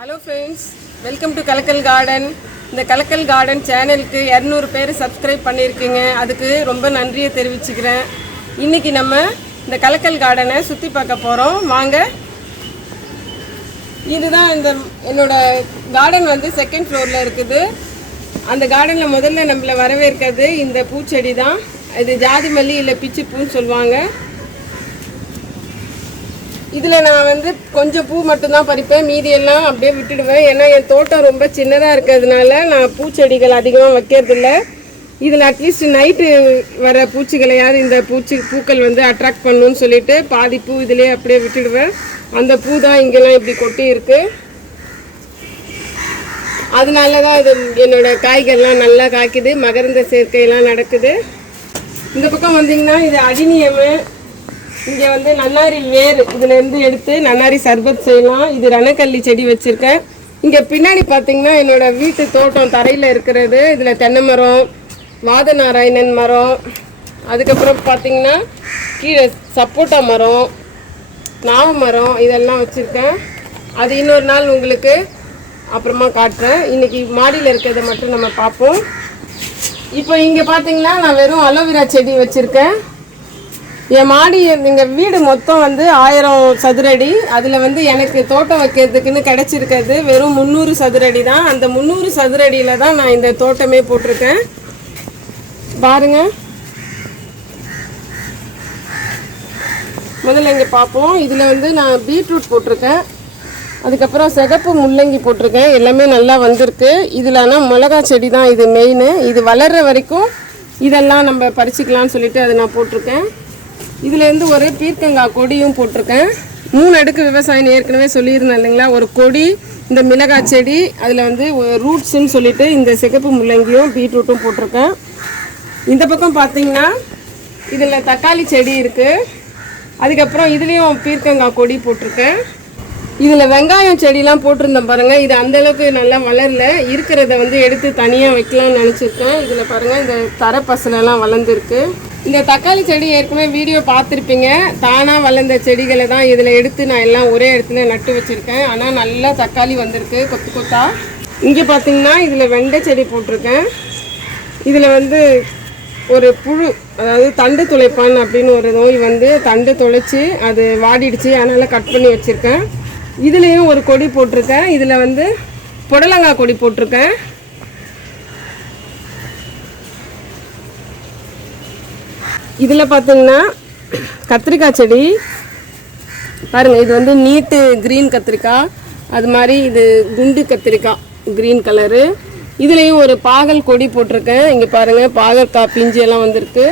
Hello friends, welcome to Kalakkal garden. இந்த கலக்கல் garden சேனலுக்கு 200 பேர் சப்ஸ்கிரைப் பண்ணியிருக்கீங்க. அதுக்கு ரொம்ப நன்றியை தெரிவிச்சுக்கிறேன். இன்றைக்கி நம்ம இந்த கலக்கல் கார்டனை சுற்றி பார்க்க போகிறோம். வாங்க. இதுதான் என்னோடய கார்டன் வந்து செகண்ட் ஃப்ளோரில் இருக்குது. அந்த கார்டனில் முதல்ல நம்மளை வரவேற்கிறது இந்த பூச்செடி தான். இது ஜாதி மல்லி இல்லை பிச்சி பூன்னு சொல்லுவாங்க. இதில் நான் வந்து கொஞ்சம் பூ மட்டும்தான் பறிப்பேன், மீதியெல்லாம் அப்படியே விட்டுடுவேன். ஏன்னா என் தோட்டம் ரொம்ப சின்னதாக இருக்கிறதுனால நான் பூச்செடிகள் அதிகமாக வைக்கிறதில்ல. இதில் அட்லீஸ்ட் நைட்டு வர பூச்சிகளையாவது இந்த பூக்கள் வந்து அட்ராக்ட் பண்ணணும்னு சொல்லிட்டு பாதி பூ இதிலே அப்படியே விட்டுடுவேன். அந்த பூ தான் இங்கெல்லாம் இப்படி கொட்டி இருக்குது. அதனால தான் இது என்னோடய காய்கள்லாம் நல்லா காய்க்குது, மகரந்த சேர்க்கையெல்லாம் நடக்குது. இந்த பக்கம் வந்தீங்கன்னா இது அடினியமு, இங்கே வந்து நன்னாரி வேர் இதுலேருந்து எடுத்து நன்னாரி சர்பத் செய்யலாம். இது ரணக்கல்லி செடி வச்சுருக்கேன். இங்கே பின்னாடி பார்த்தீங்கன்னா என்னோடய வீட்டு தோட்டம் தரையில் இருக்கிறது. இதில் தென்னை மரம், வாத நாராயணன் மரம், அதுக்கப்புறம் பார்த்திங்கன்னா கீழே சப்போட்டா மரம், நாவ மரம் இதெல்லாம் வச்சுருக்கேன். அது இன்னொரு நாள் உங்களுக்கு அப்புறமா காட்டுறேன். இன்றைக்கி மாடியில் இருக்கிறத மட்டும் நம்ம பார்ப்போம். இப்போ இங்கே பார்த்தீங்கன்னா நான் வெறும் அலோவேரா செடி வச்சுருக்கேன். என் மாடி எங்கள் வீடு மொத்தம் வந்து 1000 சதுரடி. அதில் வந்து எனக்கு தோட்டம் வைக்கிறதுக்குன்னு கிடச்சிருக்கிறது வெறும் 300 சதுரடி தான். அந்த 300 சதுரடியில் தான் நான் இந்த தோட்டமே போட்டிருக்கேன். பாருங்கள், முதல்ல இங்கே பார்ப்போம். இதில் வந்து நான் பீட்ரூட் போட்டிருக்கேன், அதுக்கப்புறம் சிகப்பு முள்ளங்கி போட்டிருக்கேன். எல்லாமே நல்லா வந்திருக்கு. இதில் ஆனால் மிளகா செடி தான் இது மெயின். இது வளர்கிற வரைக்கும் இதெல்லாம் நம்ம பறிச்சிக்கலாம்னு சொல்லிட்டு அதை நான் போட்டிருக்கேன். இதுலேருந்து ஒரு பீர்க்கங்காய் கொடியும் போட்டிருக்கேன். 3 அடுக்கு விவசாயம் ஏற்கனவே சொல்லியிருந்தேன் இல்லைங்களா. ஒரு கொடி, இந்த மிளகாய் செடி, அதில் வந்து ரூட்ஸுன்னு சொல்லிட்டு இந்த சிகப்பு முள்ளங்கியும் பீட்ரூட்டும் போட்டிருக்கேன். இந்த பக்கம் பார்த்திங்கன்னா இதில் தக்காளி செடி இருக்குது. அதுக்கப்புறம் இதுலேயும் பீர்க்கங்காய் கொடி போட்டிருக்கேன். இதில் வெங்காயம் செடிலாம் போட்டிருந்தேன் பாருங்கள். இது அந்தளவுக்கு நல்லா வளரல. இருக்கிறத வந்து எடுத்து தனியாக வைக்கலாம்னு நினச்சிருக்கேன். இதில் பாருங்கள், இந்த தரப்பசலெல்லாம் வளர்ந்துருக்கு. இந்த தக்காளி செடி ஏற்கனவே வீடியோ பார்த்துருப்பீங்க. தானாக வளர்ந்த செடிகளை தான் இதில் எடுத்து நான் எல்லாம் ஒரே இடத்துல நட்டு வச்சுருக்கேன். ஆனால் நல்லா தக்காளி வந்திருக்கு கொத்து கொத்தா. இங்கே பார்த்திங்கன்னா இதில் வெண்டை செடி போட்டிருக்கேன். இதில் வந்து ஒரு புழு, அதாவது தண்டு துளைப்பான் அப்படின்னு ஒரு நோய் வந்து தண்டு துளைச்சி அது வாடிடுச்சு. அதனால் கட் பண்ணி வச்சுருக்கேன். இதுலேயும் ஒரு கொடி போட்டிருக்கேன். இதில் வந்து புடலங்காய் கொடி போட்டிருக்கேன். இதில் பார்த்திங்கன்னா கத்திரிக்காய் செடி பாருங்கள். இது வந்து நீட்டு க்ரீன் கத்திரிக்காய், அது மாதிரி இது குண்டு கத்திரிக்காய் க்ரீன் கலரு. இதுலேயும் ஒரு பாகல் கொடி போட்டிருக்கேன். இங்கே பாருங்கள், பாகற்காய் பிஞ்சு எல்லாம் வந்திருக்கு.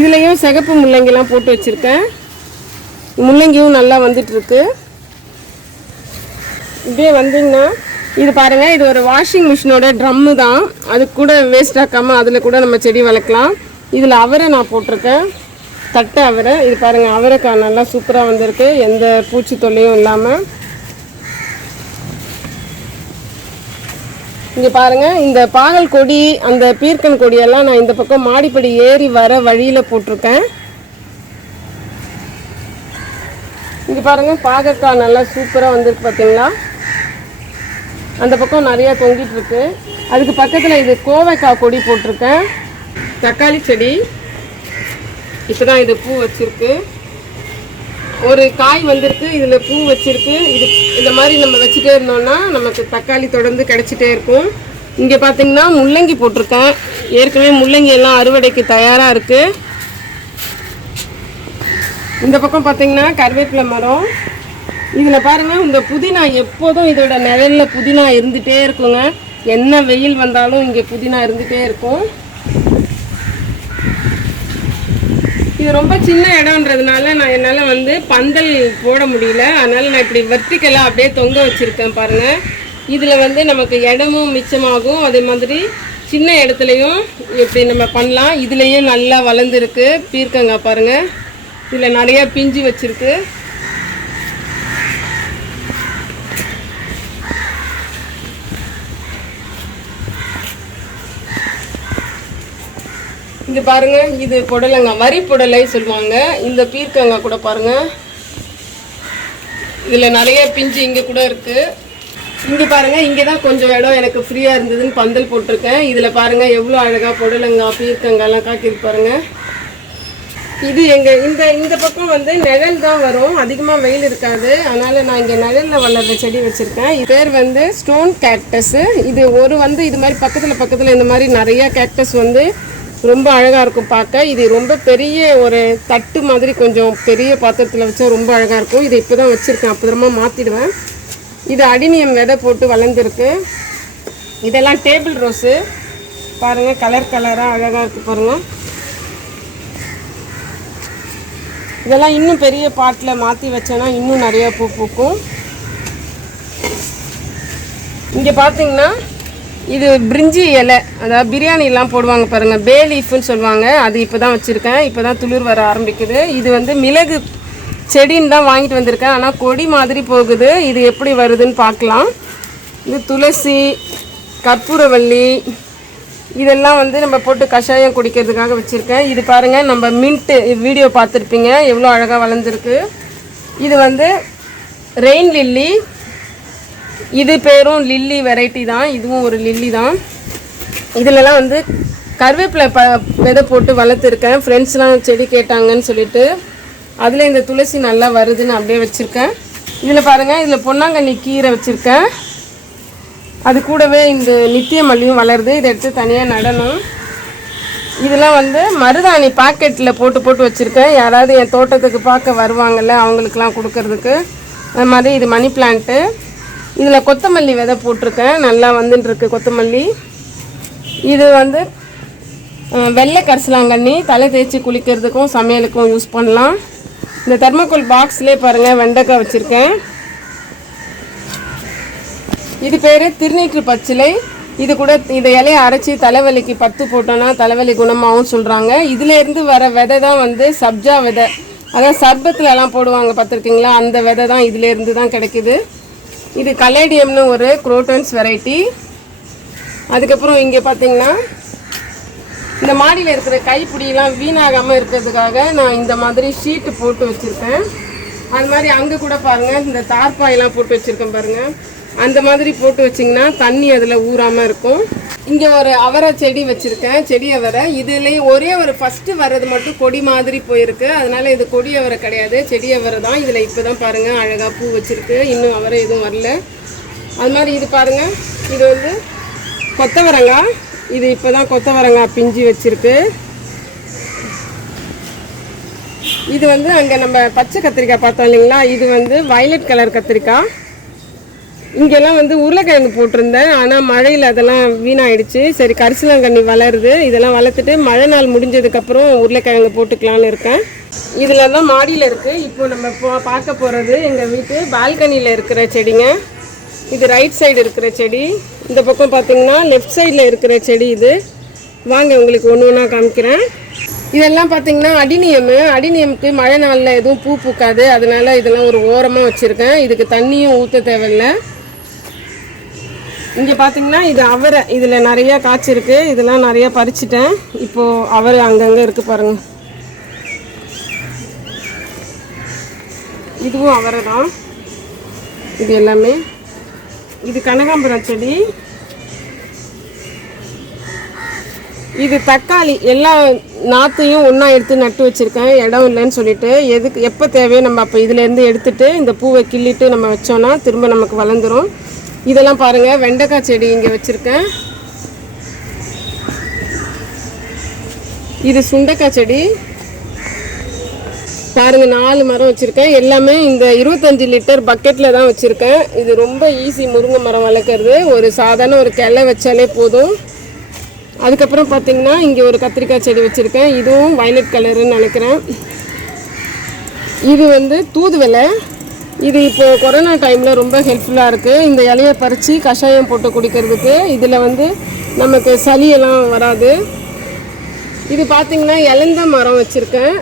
இதுலேயும் சிகப்பு முள்ளங்கிலாம் போட்டு வச்சுருக்கேன். முள்ளங்கியும் நல்லா வந்துட்டுருக்கு. இப்படியே வந்தீங்கன்னா இது பாருங்கள், இது ஒரு வாஷிங் மிஷினோட ட்ரம்மு தான். அது கூட வேஸ்ட் ஆக்காமல் அதில் கூட நம்ம செடி வளர்க்கலாம். இதில் அவரை நான் போட்டிருக்கேன், தட்டை அவரை. இது பாருங்கள், அவரைக்காய் நல்லா சூப்பராக வந்திருக்கு, எந்த பூச்சி தொல்லையும் இல்லாமல். இங்கே பாருங்கள், இந்த பாகல் கொடி, அந்த பீர்க்கன் கொடியெல்லாம் நான் இந்த பக்கம் மாடிப்படி ஏறி வர வழியில் போட்டிருக்கேன். இங்கே பாருங்கள், பாகற்காய் நல்லா சூப்பராக வந்திருக்கு பார்த்தீங்களா. அந்த பக்கம் நிறையா தொங்கிட்டுருக்கு. அதுக்கு பக்கத்தில் இது கோவைக்காய் கொடி போட்டிருக்கேன். தக்காளி செடி இப்போ தான் இது பூ வச்சுருக்கு. ஒரு காய் வந்திருக்கு, இதில் பூ வச்சுருக்கு. இது இந்த மாதிரி நம்ம வச்சுட்டே இருந்தோம்னா நமக்கு தக்காளி தொடர்ந்து கிடச்சிட்டே இருக்கும். இங்கே பார்த்திங்கன்னா முள்ளங்கி போட்டிருக்கேன். ஏற்கனவே முள்ளங்கி எல்லாம் அறுவடைக்கு தயாராக இருக்குது. இந்த பக்கம் பார்த்திங்கன்னா கருவேப்பிலை மரம். இதில் பாருங்கள், இந்த புதினா எப்போதும் இதோட நிழலில் புதினா இருந்துகிட்டே இருக்குங்க. என்ன வெயில் வந்தாலும் இங்கே புதினா இருந்துகிட்டே இருக்கும். இது ரொம்ப சின்ன இடம்ன்றதுனால நான் என்னால் வந்து பந்தல் போட முடியல. அதனால் நான் இப்படி வெர்டிக்கலாக அப்படியே தொங்க வச்சுருக்கேன் பாருங்கள். இதில் வந்து நமக்கு இடமும் மிச்சமாகும். அதே மாதிரி சின்ன இடத்துலையும் இப்படி நம்ம பண்ணலாம். இதுலேயும் நல்லா வளர்ந்துருக்கு பீர்க்கங்காய் பாருங்கள். இதில் நிறையா பிஞ்சு வச்சுருக்கு. இங்கே பாருங்கள், இது புடலங்காய், வரி புடலை சொல்லுவாங்க. இந்த பீர்க்கங்காய் கூட பாருங்கள், இதில் நிறைய பிஞ்சு இங்கே கூட இருக்குது. இங்கே பாருங்கள், இங்கே தான் கொஞ்சம் இடம் எனக்கு ஃப்ரீயாக இருந்ததுன்னு பந்தல் போட்டிருக்கேன். இதில் பாருங்கள் எவ்வளோ அழகாக புடலங்காய் பீர்க்கங்காய்லாம் காய்க்கிது பாருங்கள். இது எங்கள் இந்த பக்கம் வந்து நிழல் தான் வரும், அதிகமாக வெயில் இருக்காது. அதனால் நான் இங்கே நிழலில் வளர்கிற செடி வச்சுருக்கேன். இது பேர் வந்து ஸ்டோன் கேக்டஸ்ஸு. இது இது மாதிரி பக்கத்தில் இந்த மாதிரி நிறையா கேக்டஸ் வந்து ரொம்ப அழகாக இருக்கும் பார்க்க. இது ரொம்ப பெரிய ஒரு தட்டு மாதிரி கொஞ்சம் பெரிய பாத்திரத்தில் வச்சா ரொம்ப அழகாக இருக்கும். இதை இப்போ தான் வச்சுருக்கேன், அப்புறமா மாற்றிடுவேன். இது அடினியம் விதை போட்டு வளர்ந்துருக்கு. இதெல்லாம் டேபிள் ரோஸு பாருங்கள், கலராக அழகாக இருக்குது பாருங்கள். இதெல்லாம் இன்னும் பெரிய பாட்டில் மாற்றி வச்சேன்னா இன்னும் நிறையா பூ பூக்கும். இங்கே பார்த்தீங்கன்னா இது பிரிஞ்சி இலை, அதாவது பிரியாணிலாம் போடுவாங்க பாருங்கள், பே லீஃப்னு சொல்லுவாங்க. அது இப்போ தான் வச்சுருக்கேன், இப்போ தான் துளிர் வர ஆரம்பிக்குது. இது வந்து மிளகு செடின்னு தான் வாங்கிட்டு வந்திருக்கேன், ஆனால் கொடி மாதிரி போகுது. இது எப்படி வருதுன்னு பார்க்கலாம். இது துளசி, கற்பூரவள்ளி, இதெல்லாம் வந்து நம்ம போட்டு கஷாயம் குடிக்கிறதுக்காக வச்சுருக்கேன். இது பாருங்கள், நம்ம மின்ட்டு வீடியோ பார்த்துருப்பீங்க, எவ்வளோ அழகாக வளர்ந்துருக்கு. இது வந்து ரெயின் லில்லி, இது பேரும் லில்லி வெரைட்டி தான், இதுவும் ஒரு லில்லி தான். இதிலலாம் வந்து கருவேப்பிலை விதை போட்டு வளர்த்துருக்கேன். ஃப்ரெண்ட்ஸ்லாம் செடி கேட்டாங்கன்னு சொல்லிட்டு அதில் இந்த துளசி நல்லா வருதுன்னு அப்படியே வச்சுருக்கேன். இதில் பாருங்கள், இதில் பொன்னாங்கண்ணி கீரை வச்சுருக்கேன். அது கூடவே இந்த நித்திய மல்லியும் வளருது. இதை எடுத்து தனியாக நடணும். இதெல்லாம் வந்து மருதாணி பாக்கெட்டில் போட்டு வச்சுருக்கேன். யாராவது என் தோட்டத்துக்கு பார்க்க வருவாங்கள்ல, அவங்களுக்கெல்லாம் கொடுக்கறதுக்கு. அது மாதிரி இது மணி பிளான்ட்டு. இதில் கொத்தமல்லி விதை போட்டிருக்கேன், நல்லா வந்துட்டுருக்கு கொத்தமல்லி. இது வந்து வெள்ளை கரிசலாங்கண்ணி, தலை தேய்ச்சி குளிக்கிறதுக்கும் சமையலுக்கும் யூஸ் பண்ணலாம். இந்த தெர்மோகோல் பாக்ஸ்லேயே பாருங்கள் வெண்டைக்காய் வச்சுருக்கேன். இது பேர் திருநீற்று பச்சிலை. இது கூட இந்த இலையை அரைச்சி தலைவலிக்கு 10 போட்டோன்னா தலைவலி குணமாகவும் சொல்கிறாங்க. இதிலேருந்து வர விதை தான் வந்து சப்ஜா விதை, அதாவது சர்பத்துலலாம் போடுவாங்க பார்த்துருக்கீங்களா, அந்த விதை தான் இதிலேருந்து தான் கிடைக்கிது. இது கலேடியம்னு ஒரு குரோட்டன்ஸ் வெரைட்டி. அதுக்கப்புறம் இங்கே பார்த்தீங்கன்னா இந்த மாடியில் இருக்கிற கைப்பிடியெல்லாம் வீணாகாமல் இருக்கிறதுக்காக நான் இந்த மாதிரி ஷீட்டு போட்டு வச்சுருக்கேன். அது மாதிரி அங்கே கூட பாருங்கள், இந்த தார்பாயெல்லாம் போட்டு வச்சுருக்கேன் பாருங்கள். அந்த மாதிரி போட்டு வச்சிங்கன்னா தண்ணி அதில் ஊறாமல் இருக்கும். இங்கே ஒரு அவரை செடி வச்சுருக்கேன், செடி அவரை. இதுலேயே ஒரே ஒரு ஃபஸ்ட்டு வர்றது மட்டும் கொடி மாதிரி போயிருக்கு, அதனால் இது கொடி அவரை கிடையாது, செடி அவரை தான். இதில் இப்போ தான் பாருங்கள் அழகாக பூ வச்சுருக்கு, இன்னும் அவரை எதுவும் வரல. அது மாதிரி இது பாருங்கள், இது வந்து கொத்தவரங்காய். இது இப்போ தான் கொத்தவரங்காய் பிஞ்சு வச்சுருக்கு. இது வந்து அங்கே நம்ம பச்சை கத்திரிக்காய் பார்த்தோம் இல்லைங்களா, இது வந்து வயலட் கலர் கத்திரிக்காய். இங்கெல்லாம் வந்து உருளைக்கிழங்கு போட்டிருந்தேன், ஆனால் மழையில் அதெல்லாம் வீணாயிடுச்சு. சரி, கரிசலாங்கண்ணி வளருது, இதெல்லாம் வளர்த்துட்டு மழை நாள் முடிஞ்சதுக்கப்புறம் உருளைக்கிழங்கு போட்டுக்கலான்னு இருக்கேன். இதில் தான் மாடியில் இருக்குது. இப்போ நம்ம பார்க்க போகிறது எங்கள் வீட்டு பால்கனியில் இருக்கிற செடிங்க. இது ரைட் சைடு இருக்கிற செடி. இந்த பக்கம் பார்த்திங்கன்னா லெஃப்ட் சைடில் இருக்கிற செடி. இது வாங்க உங்களுக்கு ஒன்று ஒன்றா காமிக்கிறேன். இதெல்லாம் பார்த்திங்கன்னா அடினியமுக்கு மழை நாளில் எதுவும் பூ பூக்காது, அதனால் இதெல்லாம் ஒரு ஓரமாக வச்சுருக்கேன். இதுக்கு தண்ணியும் ஊற்ற தேவையில்லை. இங்கே பார்த்தீங்கன்னா இது அவரை, இதில் நிறையா காய்ச்சிருக்கு, இதெல்லாம் நிறையா பறிச்சிட்டேன். இப்போது அவரை அங்கங்கே இருக்குது பாருங்கள். இதுவும் அவரை தான். இது எல்லாமே இது கனகாம்பரம் செடி. இது தக்காளி. எல்லா நாற்றையும் ஒன்றா எடுத்து நட்டு வச்சுருக்கேன், இடம் இல்லைன்னு சொல்லிட்டு. எப்போ தேவையோ நம்ம அப்போ இதிலேருந்து எடுத்துகிட்டு இந்த பூவை கிள்ளிட்டு நம்ம வச்சோன்னா திரும்ப நமக்கு வளர்ந்துடும். இதெல்லாம் பாருங்கள், வெண்டைக்காய் செடி இங்கே வச்சுருக்கேன். இது சுண்டைக்காய் செடி பாருங்கள், 4 மரம் வச்சுருக்கேன். எல்லாமே இந்த 25 லிட்டர் பக்கெட்டில் தான் வச்சுருக்கேன். இது ரொம்ப ஈஸி முருங்கை மரம் வளர்க்குறது. ஒரு சாதாரண ஒரு கிளை வச்சாலே போதும். அதுக்கப்புறம் பார்த்திங்கன்னா இங்கே ஒரு கத்திரிக்காய் செடி வச்சுருக்கேன். இதுவும் வயலட் கலருன்னு நினைக்கிறேன். இது வந்து தூதுவளை. இது இப்போ கொரோனா டைமில் ரொம்ப ஹெல்ப்ஃபுல்லாக இருக்குது. இந்த இலையை பறித்து கஷாயம் போட்டு குடிக்கிறதுக்கு. இதில் வந்து நமக்கு சளியெல்லாம் வராது. இது பார்த்திங்கன்னா இலந்த மரம் வச்சுருக்கேன்.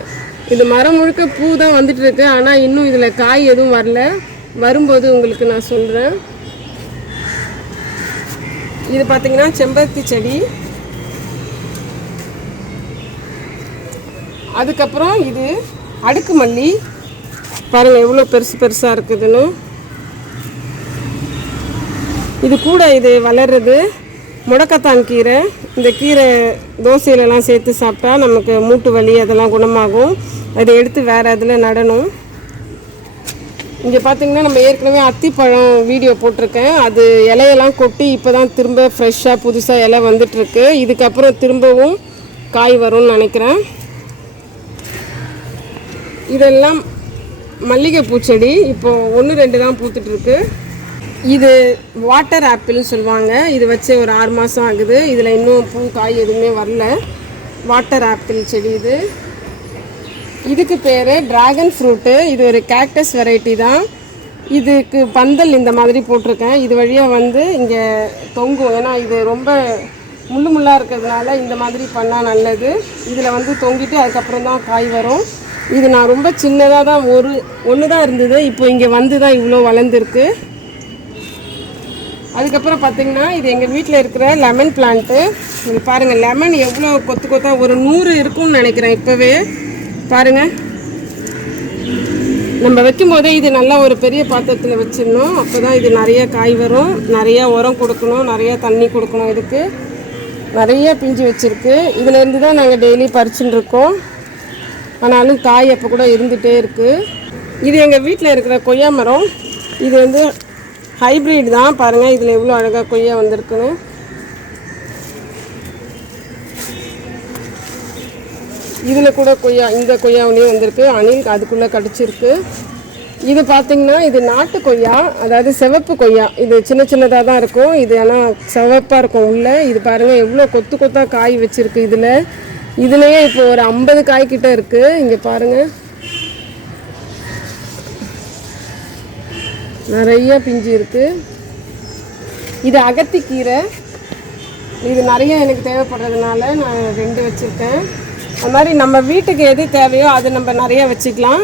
இது மரம் முழுக்க பூ தான் வந்துட்டுருக்கு, ஆனால் இன்னும் இதில் காய் எதுவும் வரல. வரும்போது உங்களுக்கு நான் சொல்கிறேன். இது பார்த்திங்கன்னா செம்பருத்தி செடி. அதுக்கப்புறம் இது அடுக்கு மல்லி. பாருங்கள் எவ்வளோ பெருசாக இருக்குதுன்னு. இது கூட இது வளர்றது முடக்கத்தான் கீரை. இந்த கீரை தோசையிலலாம் சேர்த்து சாப்பிட்டா நமக்கு மூட்டு வலி அதெல்லாம் குணமாகும். அதை எடுத்து வேறு அதில் நடணும். இங்கே பார்த்திங்கன்னா நம்ம ஏற்கனவே அத்திப்பழம் வீடியோ போட்டிருக்கேன். அது இலையெல்லாம் கொட்டி இப்போ தான் திரும்ப ஃப்ரெஷ்ஷாக புதுசாக இலை வந்துட்டுருக்கு. இதுக்கப்புறம் திரும்பவும் காய் வரும்னு நினைக்கிறேன். இதெல்லாம் மல்லிகைப்பூ செடி. இப்போது 1-2 தான் பூத்துட்ருக்கு. இது வாட்டர் ஆப்பிள்னு சொல்லுவாங்க. இது வச்சு ஒரு 6 மாதம் ஆகுது. இதில் இன்னும் பூ காய் எதுவுமே வரல. வாட்டர் ஆப்பிள் செடி இது. இதுக்கு பேர் ட்ராகன் ஃப்ரூட்டு. இது ஒரு கேக்டஸ் வெரைட்டி தான். இதுக்கு பந்தல் இந்த மாதிரி போட்டிருக்கேன். இது வழியாக வந்து இங்கே தொங்கும். ஏன்னா இது ரொம்ப முள்ளாக இருக்கிறதுனால இந்த மாதிரி பண்ணால் நல்லது. இதில் வந்து தொங்கிட்டு அதுக்கப்புறம் தான் காய் வரும். இது நான் ரொம்ப சின்னதாக தான் ஒன்று தான் இருந்தது. இப்போ இங்கே வந்து தான் இவ்வளோ வளர்ந்துருக்கு. அதுக்கப்புறம் பார்த்திங்கன்னா இது எங்கள் வீட்டில் இருக்கிற லெமன் பிளான்ட்டு. இது பாருங்கள், லெமன் எவ்வளோ கொத்து கொத்தாக ஒரு 100 இருக்கும்னு நினைக்கிறேன். இப்போவே பாருங்கள், நம்ம வைக்கும்போதே இது நல்லா ஒரு பெரிய பாத்திரத்தில் வச்சிடணும். அப்போ தான் இது நிறைய காய் வரும். நிறைய உரம் கொடுக்கணும், நிறைய தண்ணி கொடுக்கணும். இதுக்கு நிறைய பிஞ்சு வச்சுருக்கு. இதிலேருந்து தான் நாங்கள் டெய்லி பறிச்சுட்டு இருக்கோம். ஆனாலும் காய் அப்போ கூட இருந்துகிட்டே இருக்குது. இது எங்கள் வீட்டில் இருக்கிற கொய்யா மரம். இது வந்து ஹைப்ரிட் தான். பாருங்கள் இதில் எவ்வளோ அழகாக கொய்யா வந்திருக்குன்னு. இதில் கூட கொய்யா, இந்த கொய்யாவிலையும் வந்திருக்கு. அணில் அதுக்குள்ளே கடிச்சிருக்கு. இது பார்த்திங்கன்னா இது நாட்டு கொய்யா, அதாவது சிவப்பு கொய்யா. இது சின்ன சின்னதாக தான் இருக்கும். இது ஆனால் சிவப்பாக இருக்கும் உள்ளே. இது பாருங்கள் எவ்வளோ கொத்து கொத்தாக காய் வச்சுருக்கு. இதுலேயே இப்போ ஒரு 50 காய்கிட்ட இருக்குது. இங்கே பாருங்கள் நிறைய பிஞ்சு இருக்குது. இது அகத்திக்கீரை. இது நிறைய எனக்கு தேவைப்படுறதுனால நான் 2 வச்சுருக்கேன். அது மாதிரி நம்ம வீட்டுக்கு எது தேவையோ அது நம்ம நிறைய வச்சுக்கலாம்.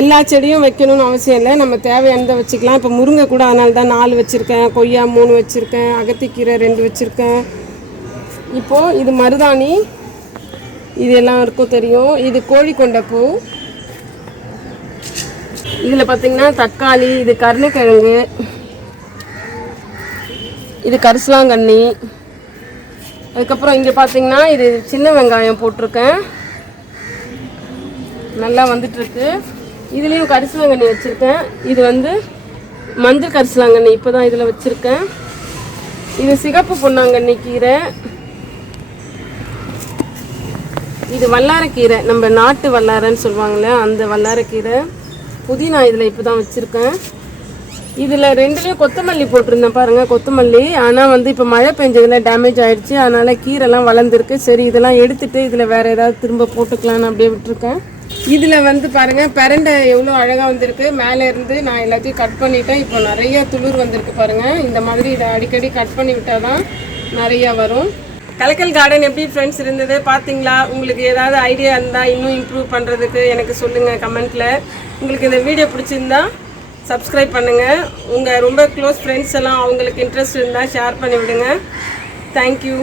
எல்லா செடியும் வைக்கணும்னு அவசியம் இல்லை. நம்ம தேவையானதை வச்சுக்கலாம். இப்போ முருங்கை கூட அதனால தான் 4 வச்சுருக்கேன். கொய்யா 3 வச்சுருக்கேன். அகத்திக்கீரை 2 வச்சுருக்கேன். இப்போது இது மருதாணி. இது எல்லாம் இருக்கும் தெரியும். இது கோழிக்கொண்டைப்பூ. இதில் பார்த்திங்கன்னா தக்காளி, இது கருணைக்கிழங்கு, இது கரிசலாங்கண்ணி. அதுக்கப்புறம் இங்கே பார்த்திங்கன்னா இது சின்ன வெங்காயம் போட்டிருக்கேன். நல்லா வந்துட்டுருக்கு. இதுலேயும் கரிசலாங்கண்ணி வச்சுருக்கேன். இது வந்து மஞ்சள் கரிசலாங்கண்ணி இப்போ தான் இதில் வச்சுருக்கேன். இது சிகப்பு பொன்னாங்கண்ணி கீரை. இது வல்லாரக்கீரை, நம்ம நாட்டு வல்லாரன்னு சொல்லுவாங்களே அந்த வல்லாரக்கீரை. புதினா இதில் இப்போ தான் வச்சுருக்கேன். இதில் 2லேயும் கொத்தமல்லி போட்டிருந்தேன் பாருங்கள், கொத்தமல்லி. ஆனால் வந்து இப்போ மழை பெஞ்சதில் டேமேஜ் ஆகிடுச்சு. அதனால் கீரைலாம் வளர்ந்துருக்கு. சரி இதெல்லாம் எடுத்துகிட்டு இதில் வேறு ஏதாவது திரும்ப போட்டுக்கலான்னு அப்படியே விட்டுருக்கேன். இதில் வந்து பாருங்கள் பிரண்டை எவ்வளோ அழகாக வந்திருக்கு. மேலே இருந்து நான் எல்லாத்தையும் கட் பண்ணிவிட்டேன். இப்போ நிறைய துளிர் வந்திருக்கு பாருங்கள். இந்த மாதிரி இதை அடிக்கடி கட் பண்ணி விட்டால் தான் நிறையா வரும். கலக்கல் கார்டன் எப்படி ஃப்ரெண்ட்ஸ் இருந்தது பார்த்தீங்களா? உங்களுக்கு ஏதாவது ஐடியா இருந்தால் இன்னும் இம்ப்ரூவ் பண்ணுறதுக்கு எனக்கு சொல்லுங்கள் கமெண்ட்டில். உங்களுக்கு இந்த வீடியோ பிடிச்சிருந்தா சப்ஸ்கிரைப் பண்ணுங்கள். உங்கள் ரொம்ப க்ளோஸ் ஃப்ரெண்ட்ஸ் எல்லாம் அவங்களுக்கு இன்ட்ரெஸ்ட் இருந்தால் ஷேர் பண்ணி விடுங்க. தேங்க்யூ.